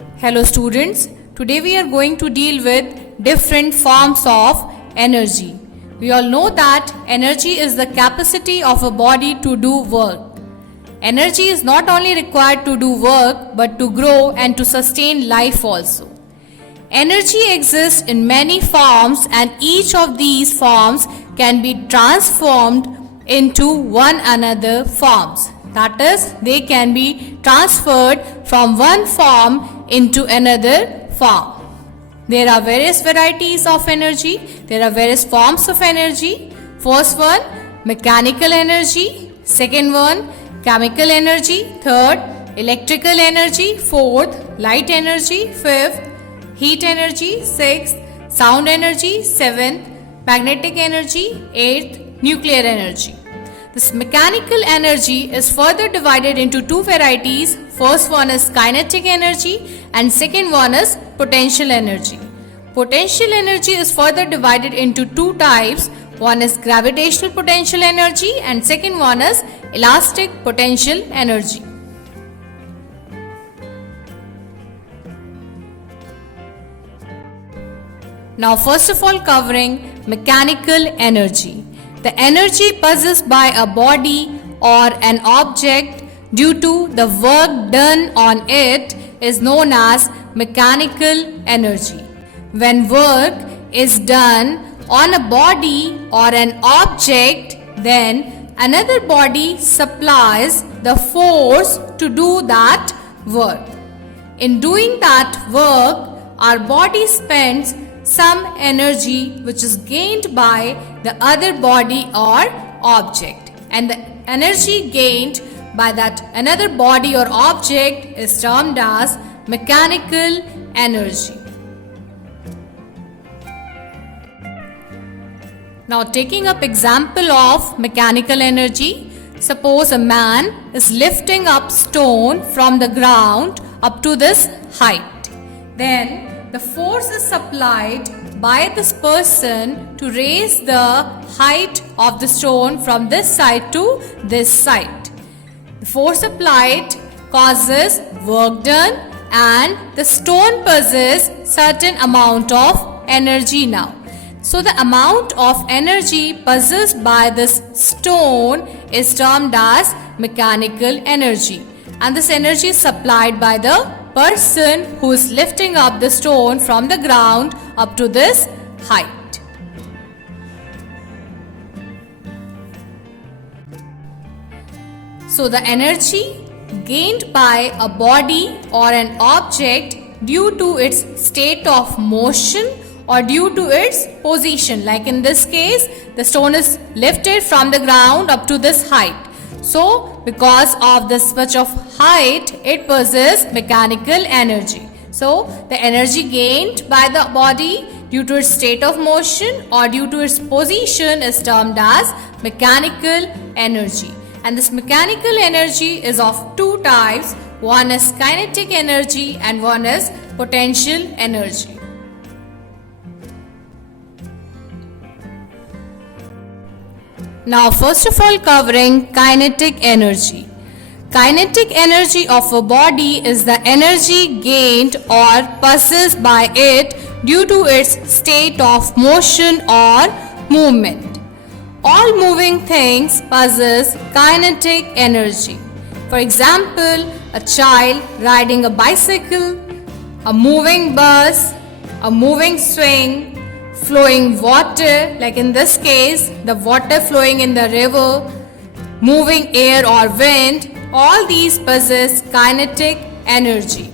Hello students, today we are going to deal with different forms of energy. We all know that energy is the capacity of a body to do work. Energy is not only required to do work but to grow and to sustain life also. Energy exists in many forms and each of these forms can be transformed into one another forms. That is, they can be transferred from one form into another form. There are various varieties of energy. There are various forms of energy. First one, mechanical energy. Second one, chemical energy. Third, electrical energy. Fourth, light energy. Fifth, heat energy. Sixth, sound energy. Seventh, magnetic energy. Eighth, nuclear energy. This mechanical energy is further divided into two varieties. First one is kinetic energy and second one is potential energy. Potential energy is further divided into two types. One is gravitational potential energy and second one is elastic potential energy. Now first of all, covering mechanical energy. The energy possessed by a body or an object due to the work done on it is known as mechanical energy. When work is done on a body or an object, then another body supplies the force to do that work. In doing that work, our body spends some energy which is gained by the other body or object, and the energy gained by that another body or object is termed as mechanical energy. Now taking up example of mechanical energy, suppose a man is lifting up stone from the ground up to this height. Then the force is supplied by this person to raise the height of the stone from this side to this side. The force applied causes work done and the stone possesses certain amount of energy now. So the amount of energy possessed by this stone is termed as mechanical energy, and this energy is supplied by the person who is lifting up the stone from the ground up to this height. So the energy gained by a body or an object due to its state of motion or due to its position, like in this case the stone is lifted from the ground up to this height. So because of this much of height, it possesses mechanical energy. So the energy gained by the body due to its state of motion or due to its position is termed as mechanical energy. And this mechanical energy is of two types. One is kinetic energy and one is potential energy. Now first of all, covering kinetic energy. Kinetic energy of a body is the energy gained or possessed by it due to its state of motion or movement. All moving things possess kinetic energy. For example, a child riding a bicycle, a moving bus, a moving swing, flowing water, like in this case the water flowing in the river, moving air or wind, all these possess kinetic energy.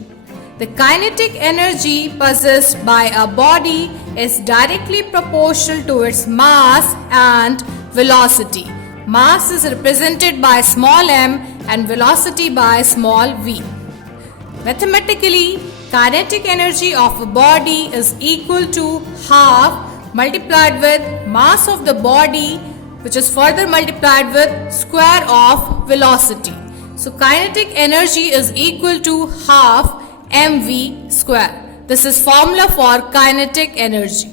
The kinetic energy possessed by a body is directly proportional to its mass and velocity. Mass is represented by small m and velocity by small v. Mathematically, kinetic energy of a body is equal to half multiplied with mass of the body, which is further multiplied with square of velocity. So kinetic energy is equal to half mv square. This is formula for kinetic energy.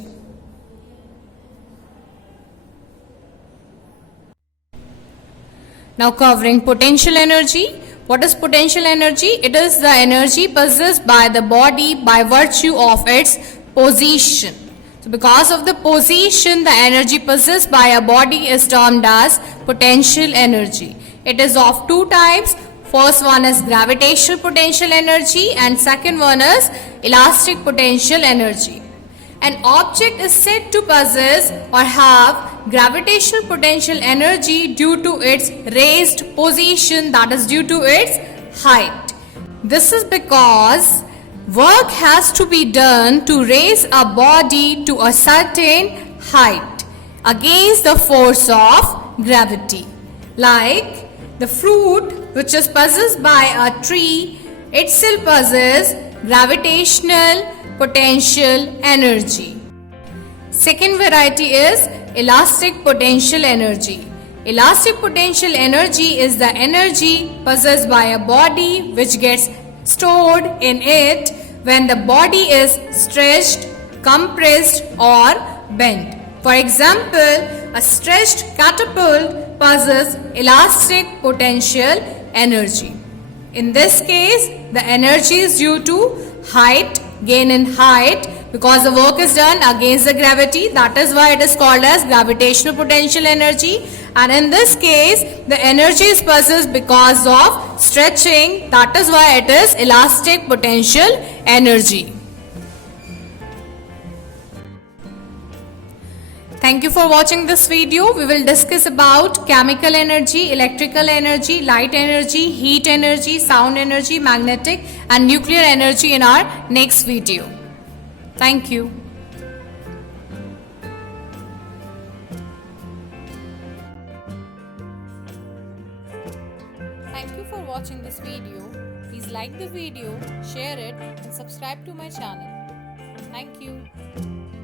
Now covering potential energy. What is potential energy? It is the energy possessed by the body by virtue of its position. So because of the position, the energy possessed by a body is termed as potential energy. It is of two types. First one is gravitational potential energy and second one is elastic potential energy. An object is said to possess or have gravitational potential energy due to its raised position, that is due to its height. This is because work has to be done to raise a body to a certain height against the force of gravity. Like the fruit which is possessed by a tree, it still possesses gravitational potential energy. Second variety is elastic potential energy. Elastic potential energy is the energy possessed by a body which gets stored in it when the body is stretched, compressed or bent. For example, a stretched catapult possesses elastic potential energy. In this case, the energy is due to height, gain in height, because the work is done against the gravity. That is why it is called as gravitational potential energy. And in this case, the energy is possessed because of stretching. That is why it is elastic potential energy. Thank you for watching this video. We will discuss about chemical energy, electrical energy, light energy, heat energy, sound energy, magnetic and nuclear energy in our next video. Thank you. Thank you for watching this video. Please like the video, share it and subscribe to my channel. Thank you.